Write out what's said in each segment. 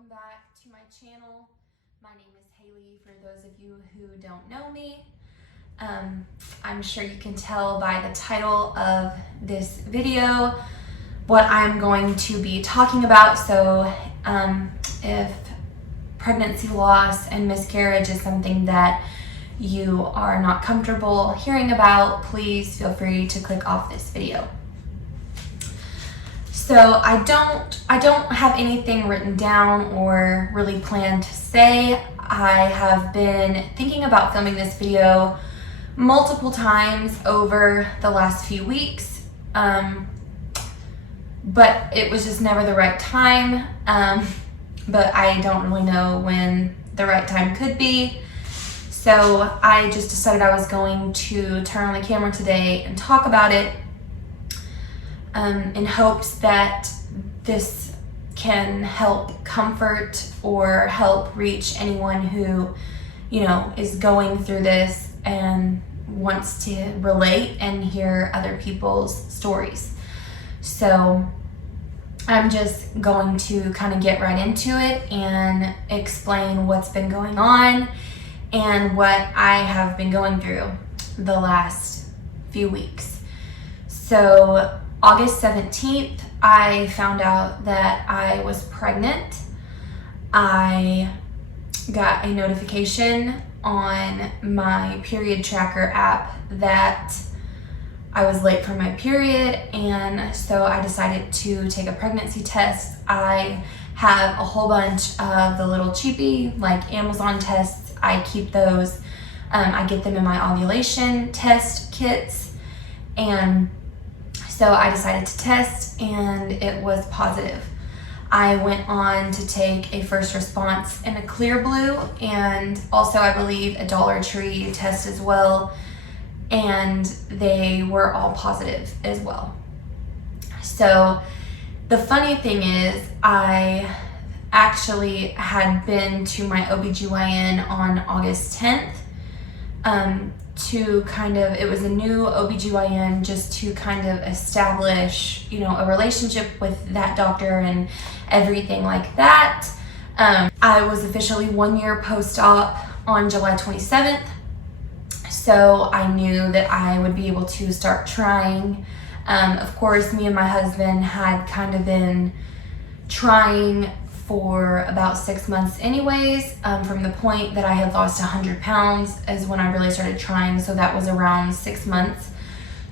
welcome back to my channel. My name is Haley, for those of you who don't know me. I'm sure you can tell by the title of this video what I'm going to be talking about. So if pregnancy loss and miscarriage is something that you are not comfortable hearing about, please feel free to click off this video. So I don't have anything written down or really planned to say. I have been thinking about filming this video multiple times over the last few weeks, but it was just never the right time. But I don't really know when the right time could be. So I just decided I was going to turn on the camera today and talk about it, in hopes that this can help comfort or help reach anyone who, is going through this and wants to relate and hear other people's stories. So I'm just going to kind of get right into it and explain what's been going on and what I have been going through the last few weeks. So August 17th, I found out that I was pregnant. I got a notification on my period tracker app that I was late for my period, and so I decided to take a pregnancy test. I have a whole bunch of the little cheapy, like Amazon tests. I keep those. I get them in my ovulation test kits, and so I decided to test, and it was positive. I went on to take a first response in a clear blue, and also I believe a Dollar Tree test as well, and they were all positive as well. So the funny thing is, I actually had been to my OBGYN on August 10th, it was a new OBGYN just to kind of establish, a relationship with that doctor and everything like that. I was officially 1 year post-op on July 27th. So I knew that I would be able to start trying. Of course, me and my husband had kind of been trying for about 6 months anyways. From the point that I had lost 100 pounds is when I really started trying. So that was around 6 months.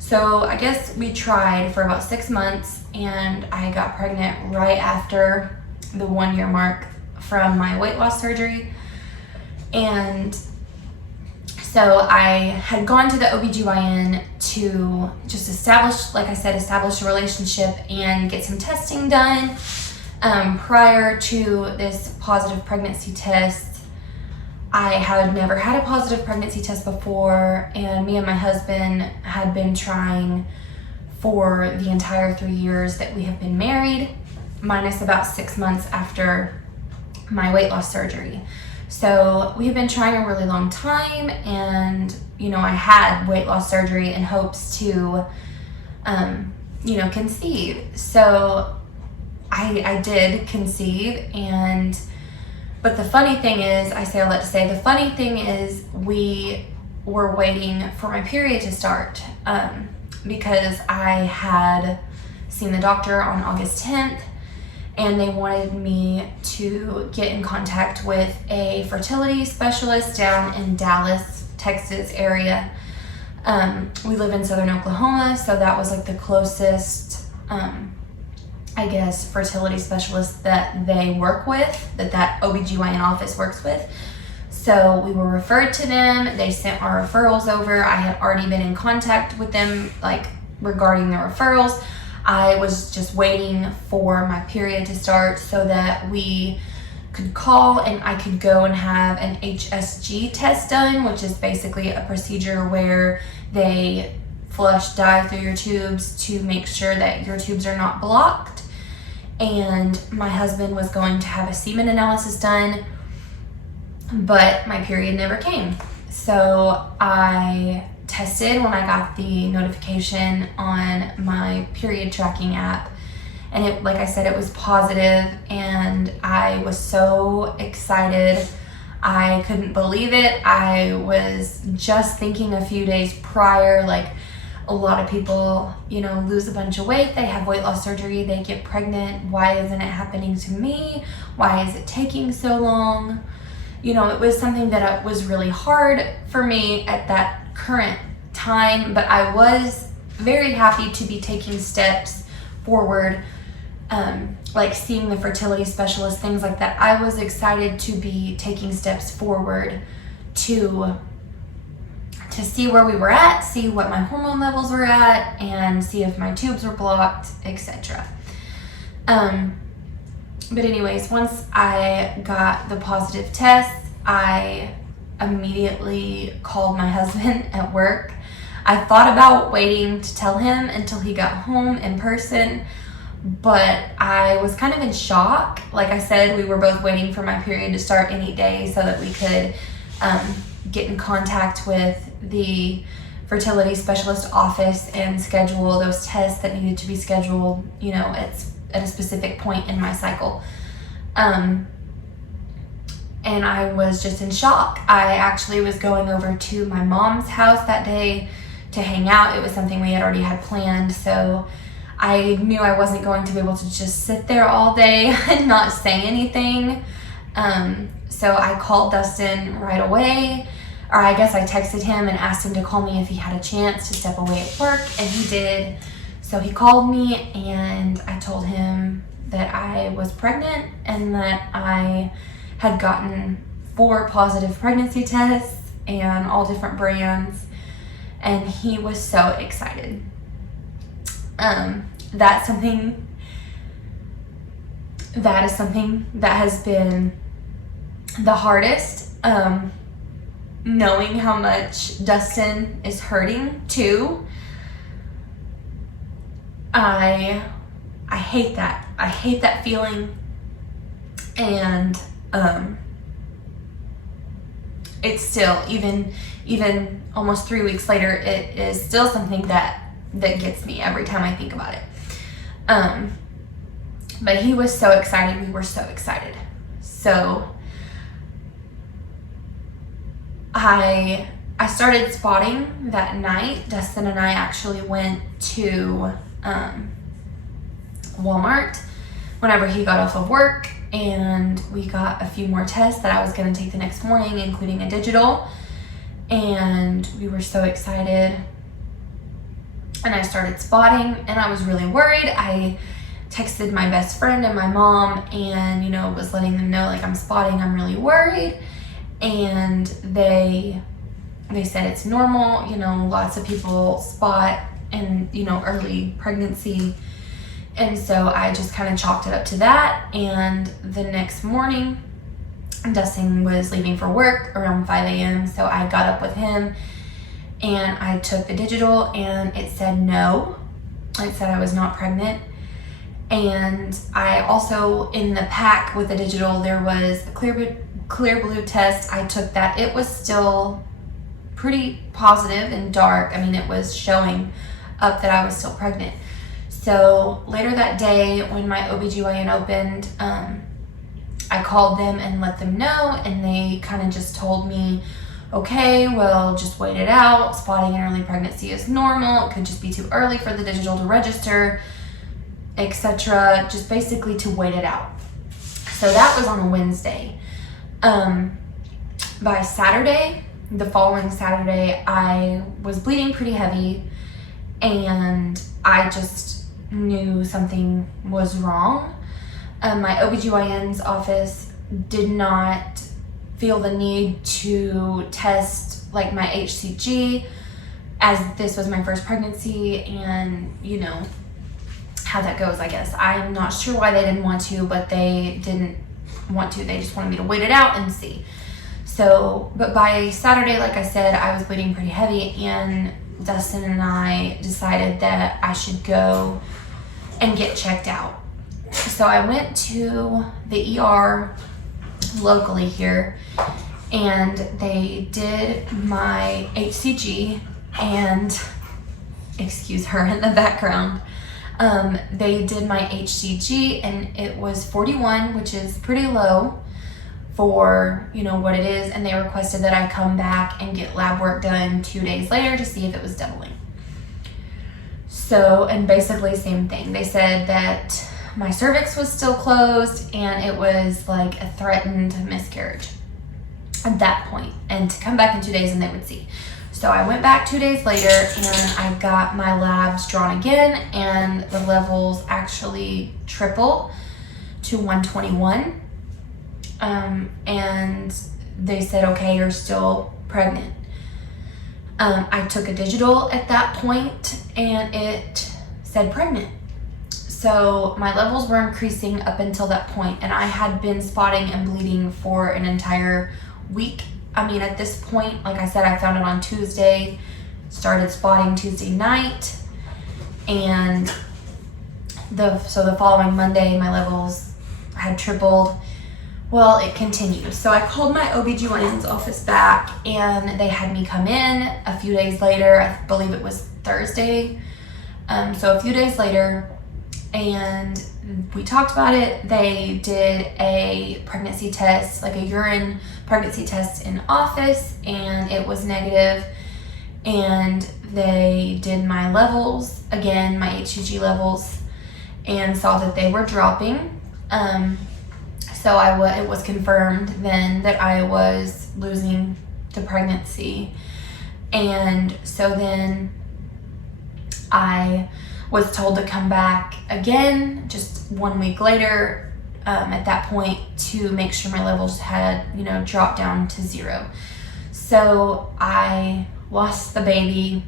So I guess we tried for about 6 months, and I got pregnant right after the 1 year mark from my weight loss surgery. And so I had gone to the OBGYN to just establish a relationship and get some testing done. Prior to this positive pregnancy test, I had never had a positive pregnancy test before, and me and my husband had been trying for the entire 3 years that we have been married, minus about 6 months after my weight loss surgery. So we have been trying a really long time, and I had weight loss surgery in hopes to conceive. So I did conceive, but the funny thing is, I say all that to say, the funny thing is we were waiting for my period to start, because I had seen the doctor on August 10th, and they wanted me to get in contact with a fertility specialist down in Dallas, Texas area. We live in southern Oklahoma, so that was like the closest, fertility specialist that they work with, that OBGYN office works with. So we were referred to them. They sent our referrals over. I had already been in contact with them, regarding the referrals. I was just waiting for my period to start so that we could call and I could go and have an HSG test done, which is basically a procedure where they flush dye through your tubes to make sure that your tubes are not blocked. And my husband was going to have a semen analysis done, but my period never came. So I tested when I got the notification on my period tracking app, And it, like I said, it was positive, and I was so excited. I couldn't believe it. I was just thinking a few days prior, like, a lot of people, you know, lose a bunch of weight, they have weight loss surgery, they get pregnant. Why isn't it happening to me? Why is it taking so long? You know, it was something that was really hard for me at that current time, but I was very happy to be taking steps forward, like seeing the fertility specialist, things like that. I was excited to be taking steps forward to see where we were at, see what my hormone levels were at, and see if my tubes were blocked, etc. But anyways, once I got the positive test, I immediately called my husband at work. I thought about waiting to tell him until he got home in person, but I was kind of in shock. Like I said, we were both waiting for my period to start any day so that we could get in contact with the fertility specialist office and schedule those tests that needed to be scheduled, you know, at a specific point in my cycle. And I was just in shock. I actually was going over to my mom's house that day to hang out. It was something we had already had planned, so I knew I wasn't going to be able to just sit there all day and not say anything. So I called Dustin right away, or I guess I texted him and asked him to call me if he had a chance to step away at work, and he did. So he called me, and I told him that I was pregnant and that I had gotten 4 positive pregnancy tests and all different brands, and he was so excited. That is something that has been the hardest, knowing how much Dustin is hurting too. I hate that. I hate that feeling, and it's still, even almost 3 weeks later, it is still something that gets me every time I think about it. But he was so excited. We were so excited. So I started spotting that night. Dustin and I actually went to Walmart whenever he got off of work, and we got a few more tests that I was going to take the next morning, including a digital, and we were so excited. And I started spotting, and I was really worried. I texted my best friend and my mom, and, you know, was letting them know, like, I'm spotting, I'm really worried. And they said it's normal, you know, lots of people spot in, you know, early pregnancy. And so I just kind of chalked it up to that. And the next morning, Dustin was leaving for work around 5 a.m. So I got up with him, and I took the digital, and it said no. It said I was not pregnant. And I also, in the pack with the digital, there was a clear blue test. I took that. It was still pretty positive and dark. I mean, it was showing up that I was still pregnant. So later that day, when my OBGYN opened, I called them and let them know, and they kind of just told me, okay, well, just wait it out. Spotting in early pregnancy is normal. It could just be too early for the digital to register, etc. Just basically to wait it out. So that was on a Wednesday. By Saturday, the following Saturday, I was bleeding pretty heavy, and I just knew something was wrong. My OBGYN's office did not feel the need to test, like, my HCG, as this was my first pregnancy, and, you know, how that goes, I guess. I'm not sure why they didn't want to, but they didn't want to. They just wanted me to wait it out and see. So, but by Saturday, like I said, I was bleeding pretty heavy, and Dustin and I decided that I should go and get checked out. So I went to the ER locally here, and they did my HCG, and excuse her in the background. They did my HCG and it was 41, which is pretty low for, you know, what it is. And they requested that I come back and get lab work done 2 days later to see if it was doubling. So, and basically same thing. They said that my cervix was still closed and it was like a threatened miscarriage at that point, and to come back in 2 days and they would see. So I went back 2 days later and I got my labs drawn again, and the levels actually triple to 121. And they said, okay, you're still pregnant. I took a digital at that point and it said pregnant. So my levels were increasing up until that point, and I had been spotting and bleeding for an entire week. I mean, at this point, like I said, I found it on Tuesday, started spotting Tuesday night, and the following Monday, my levels had tripled. Well, it continued. So I called my OBGYN's office back, and they had me come in a few days later. I believe it was Thursday. So a few days later, and we talked about it. They did a pregnancy test, like a urine pregnancy test in office, and it was negative. And they did my levels, again, my HCG levels, and saw that they were dropping. So it was confirmed then that I was losing the pregnancy. And so then I was told to come back again just 1 week later, at that point, to make sure my levels had, you know, dropped down to 0. So I lost the baby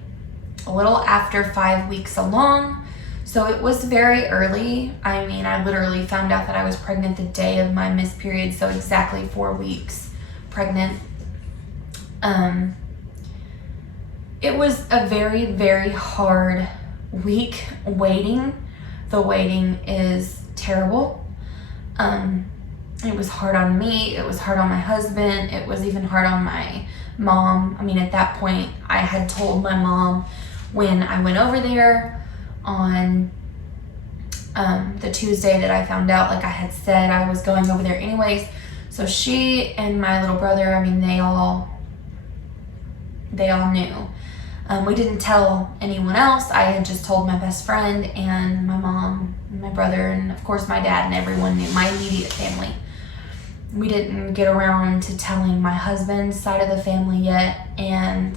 a little after 5 weeks along. So it was very early. I mean, I literally found out that I was pregnant the day of my missed period, so exactly 4 weeks pregnant. It was a very, very hard week waiting. The waiting is terrible. It was hard on me. It was hard on my husband. It was even hard on my mom. I mean, at that point, I had told my mom when I went over there on the Tuesday that I found out, like I had said, I was going over there anyways. So she and my little brother, I mean, they all knew. We didn't tell anyone else. I had just told my best friend and my mom and my brother, and of course my dad, and everyone knew, my immediate family. We didn't get around to telling my husband's side of the family yet, and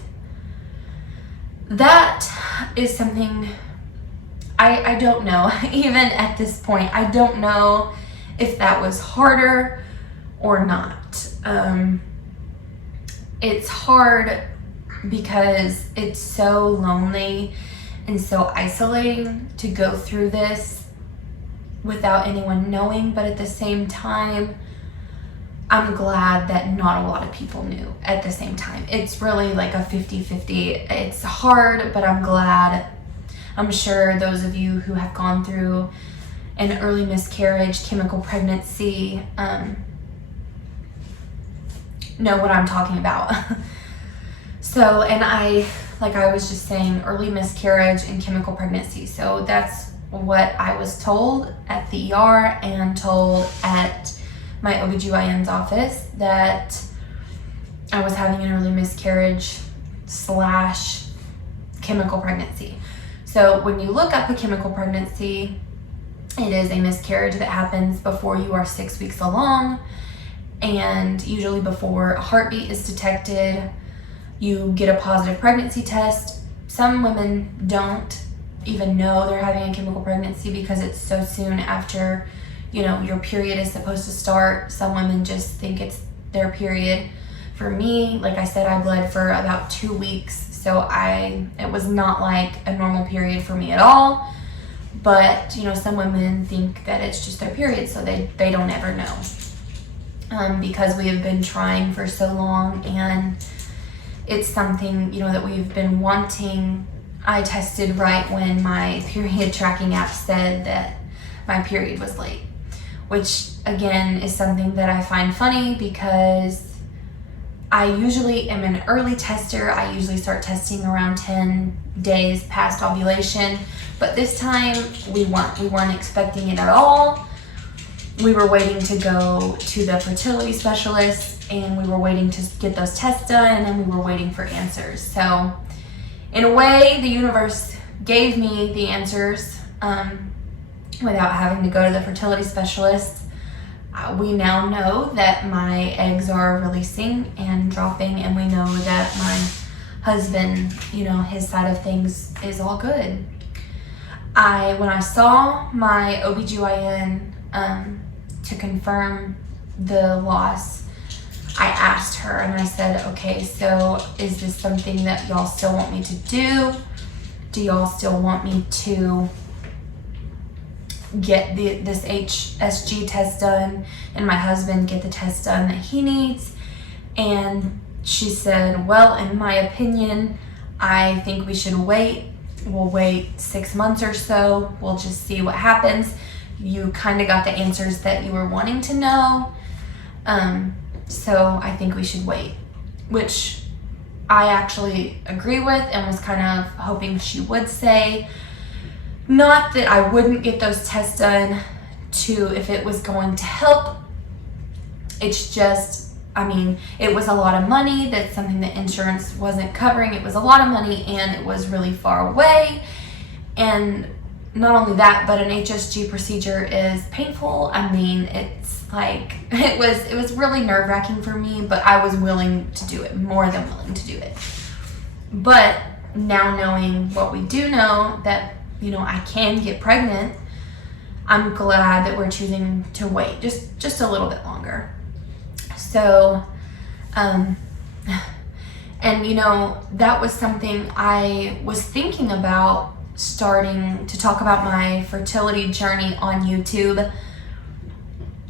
that is something I don't know. Even at this point, I don't know if that was harder or not. It's hard because it's so lonely and so isolating to go through this without anyone knowing, but at the same time, I'm glad that not a lot of people knew at the same time. It's really like a 50-50. It's hard, but I'm glad. I'm sure those of you who have gone through an early miscarriage, chemical pregnancy, know what I'm talking about. So, and like I was just saying, early miscarriage and chemical pregnancy. So that's what I was told at the ER and told at my OBGYN's office, that I was having an early miscarriage / chemical pregnancy. So when you look up a chemical pregnancy, it is a miscarriage that happens before you are 6 weeks along, and usually before a heartbeat is detected. You get a positive pregnancy test. Some women don't even know they're having a chemical pregnancy because it's so soon after, you know, your period is supposed to start. Some women just think it's their period. For me, like I said, I bled for about 2 weeks, so it was not like a normal period for me at all. But, you know, some women think that it's just their period, so they don't ever know. Because we have been trying for so long, and it's something, you know, that we've been wanting. I tested right when my period tracking app said that my period was late, which again is something that I find funny because I usually am an early tester. I usually start testing around 10 days past ovulation, but this time we weren't expecting it at all. We were waiting to go to the fertility specialist, and we were waiting to get those tests done, and then we were waiting for answers. So in a way, the universe gave me the answers without having to go to the fertility specialist. We now know that my eggs are releasing and dropping, and we know that my husband, his side of things is all good. When I saw my OBGYN to confirm the loss, I asked her and I said, okay, so is this something that y'all still want me to do? Do y'all still want me to get this HSG test done and my husband get the test done that he needs? And she said, well, in my opinion, I think we should wait. We'll wait 6 months or so. We'll just see what happens. You kind of got the answers that you were wanting to know. So I think we should wait, which I actually agree with and was kind of hoping she would say. Not that I wouldn't get those tests done if it was going to help. It's just, it was a lot of money. That's something that insurance wasn't covering. It was a lot of money and it was really far away. And not only that, but an HSG procedure is painful. It's like, it was really nerve-wracking for me, but I was willing to do it, more than willing to do it. But now knowing what we do know, that I can get pregnant, I'm glad that we're choosing to wait just a little bit longer. So, and that was something I was thinking about, starting to talk about my fertility journey on YouTube.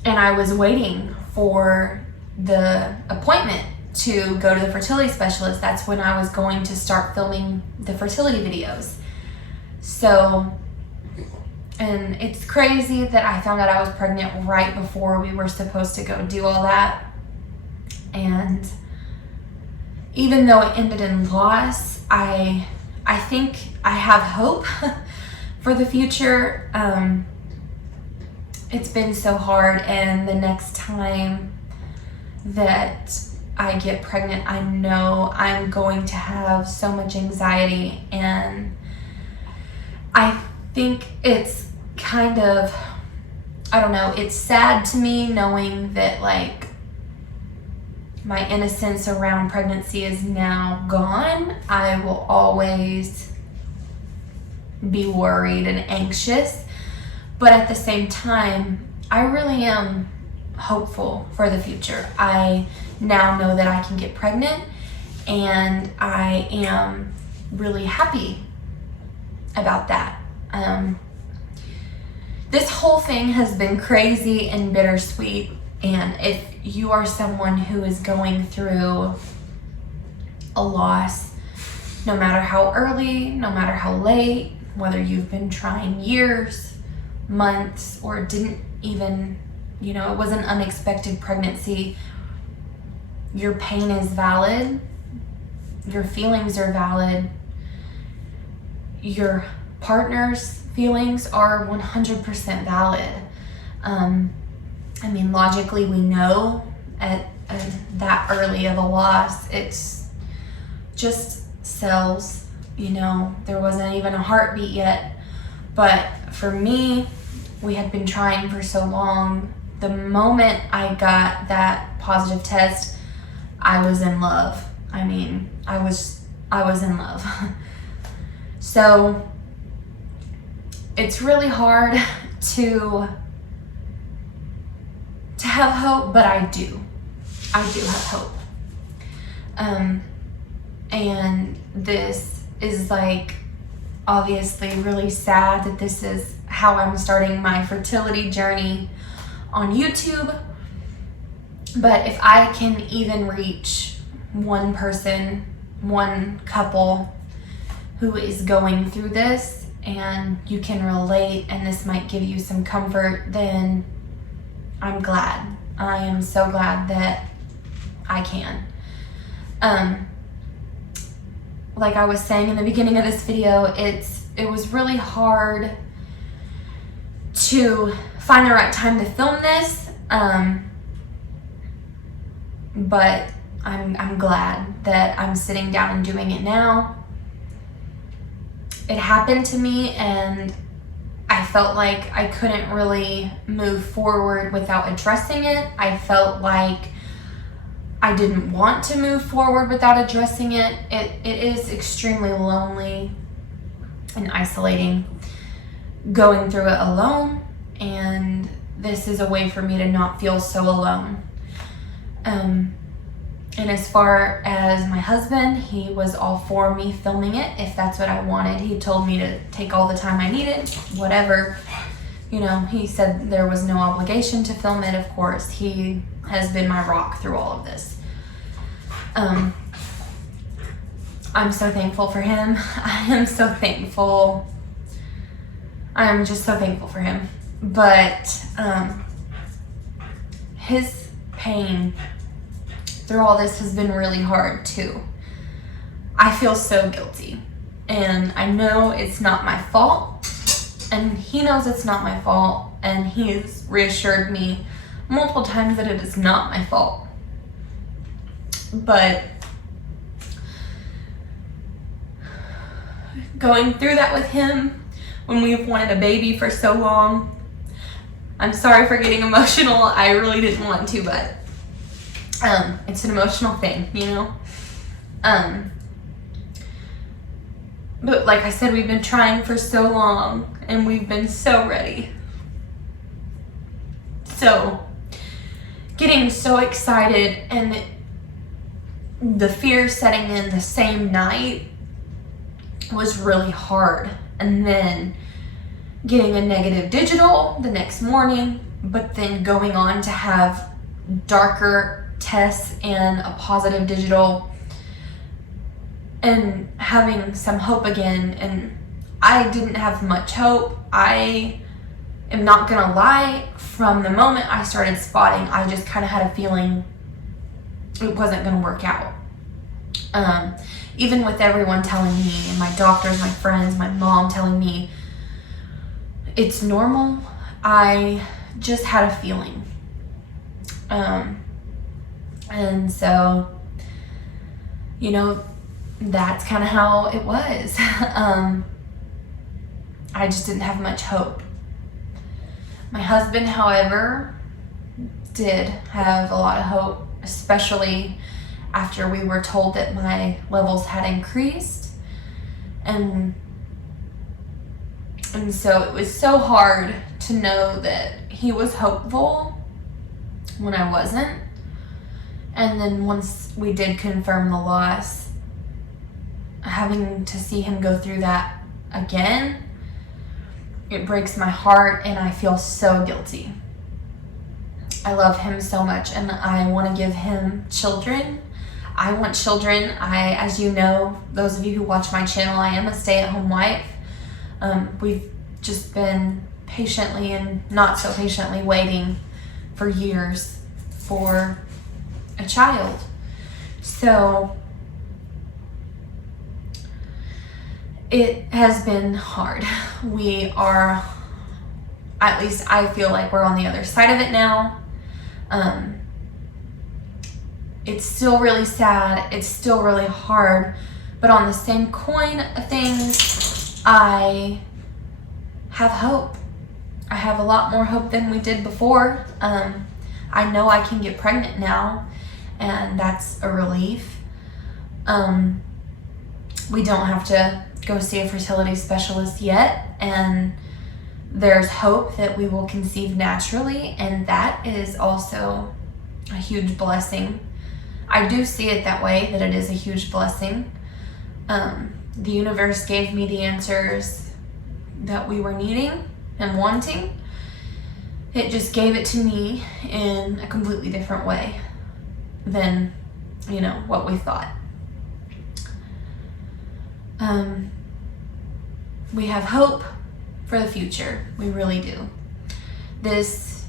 And I was waiting for the appointment to go to the fertility specialist. That's when I was going to start filming the fertility videos. So, and it's crazy that I found out I was pregnant right before we were supposed to go do all that. And even though it ended in loss, I think I have hope for the future. It's been so hard, and the next time that I get pregnant, I know I'm going to have so much anxiety, and I think it's kind of, it's sad to me knowing that my innocence around pregnancy is now gone. I will always be worried and anxious, but at the same time, I really am hopeful for the future. I now know that I can get pregnant, and I am really happy about that. This whole thing has been crazy and bittersweet, and if you are someone who is going through a loss, no matter how early, no matter how late, whether you've been trying years, months, or didn't even, it was an unexpected pregnancy, your pain is valid, your feelings are valid, your partner's feelings are 100% valid. Logically, we know at that early of a loss, it's just cells, there wasn't even a heartbeat yet. But for me, we had been trying for so long. The moment I got that positive test, I was in love. I was in love. So it's really hard to have hope, but I do have hope. And this is obviously really sad that this is how I'm starting my fertility journey on YouTube. But if I can even reach one person, one couple who is going through this, and you can relate, and this might give you some comfort, then I'm glad. I am so glad that I can. Like I was saying in the beginning of this video, it was really hard to find the right time to film this, but I'm glad that I'm sitting down and doing it now. It happened to me, and I felt like I couldn't really move forward without addressing it. I felt like I didn't want to move forward without addressing it. It is extremely lonely and isolating going through it alone, and this is a way for me to not feel so alone. And as far as my husband, he was all for me filming it if that's what I wanted. He told me to take all the time I needed, whatever. You know, he said there was no obligation to film it, of course. He has been my rock through all of this. I'm so thankful for him. I am just so thankful for him. But his pain through all this has been really hard too. I feel so guilty, and I know it's not my fault, and he knows it's not my fault, and he's reassured me multiple times that it is not my fault. But going through that with him when we've wanted a baby for so long, I'm sorry for getting emotional. I really didn't want to, but it's an emotional thing, you know? But like I said, we've been trying for so long, and we've been so ready. So, getting so excited and the fear setting in the same night was really hard. And then getting a negative digital the next morning, but then going on to have darker tests and a positive digital, and having some hope again. And I didn't have much hope. I am not gonna lie, from the moment I started spotting, I just kind of had a feeling it wasn't gonna work out. Even with everyone telling me, and my doctors, my friends, my mom telling me it's normal, I just had a feeling. And so, you know, that's kind of how it was. I just didn't have much hope. My husband, however, did have a lot of hope, especially after we were told that my levels had increased. And so it was so hard to know that he was hopeful when I wasn't. And then once we did confirm the loss, having to see him go through that again, it breaks my heart, and I feel so guilty. I love him so much, and I want to give him children. I want children. As you know, those of you who watch my channel, I am a stay-at-home wife. We've just been patiently and not so patiently waiting for years for a child. So it has been hard. We are, at least I feel like we're on the other side of it now. It's still really sad. It's still really hard. But on the same coin of things, I have hope. I have a lot more hope than we did before. I know I can get pregnant now, and that's a relief. We don't have to go see a fertility specialist yet, and there's hope that we will conceive naturally, and that is also a huge blessing. I do see it that way, that it is a huge blessing. The universe gave me the answers that we were needing and wanting. It just gave it to me in a completely different way than, you know, what we thought. We have hope for the future. We really do. This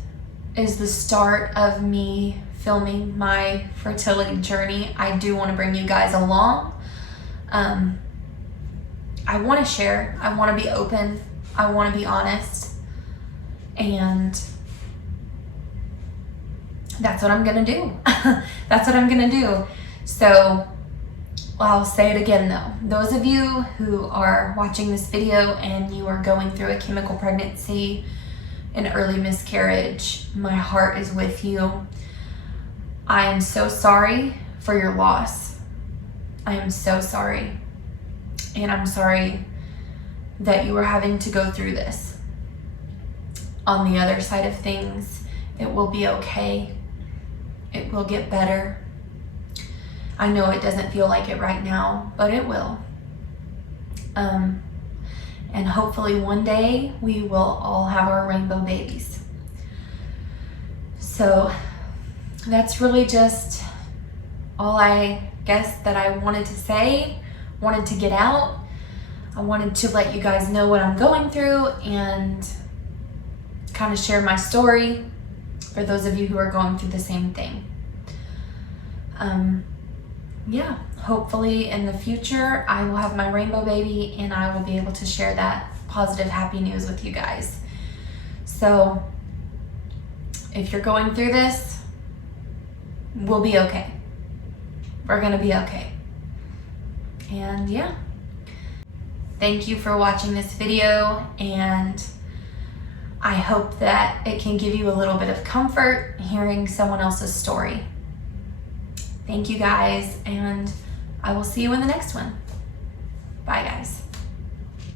is the start of me filming my fertility journey. I do want to bring you guys along. I want to share. I want to be open. I want to be honest. And that's what I'm going to do. That's what I'm going to do. So I'll say it again though. Those of you who are watching this video and you are going through a chemical pregnancy, an early miscarriage, my heart is with you. I am so sorry for your loss. I am so sorry. And I'm sorry that you are having to go through this. On the other side of things, it will be okay. It will get better. I know it doesn't feel like it right now, but it will. And hopefully one day we will all have our rainbow babies. So that's really just all I guess that I wanted to say, wanted to get out. I wanted to let you guys know what I'm going through and kind of share my story for those of you who are going through the same thing. Yeah, hopefully in the future I will have my rainbow baby and I will be able to share that positive, happy news with you guys. So if you're going through this, we'll be okay. We're gonna be okay. And yeah, thank you for watching this video, and I hope that it can give you a little bit of comfort hearing someone else's story. Thank you guys, and I will see you in the next one. Bye guys.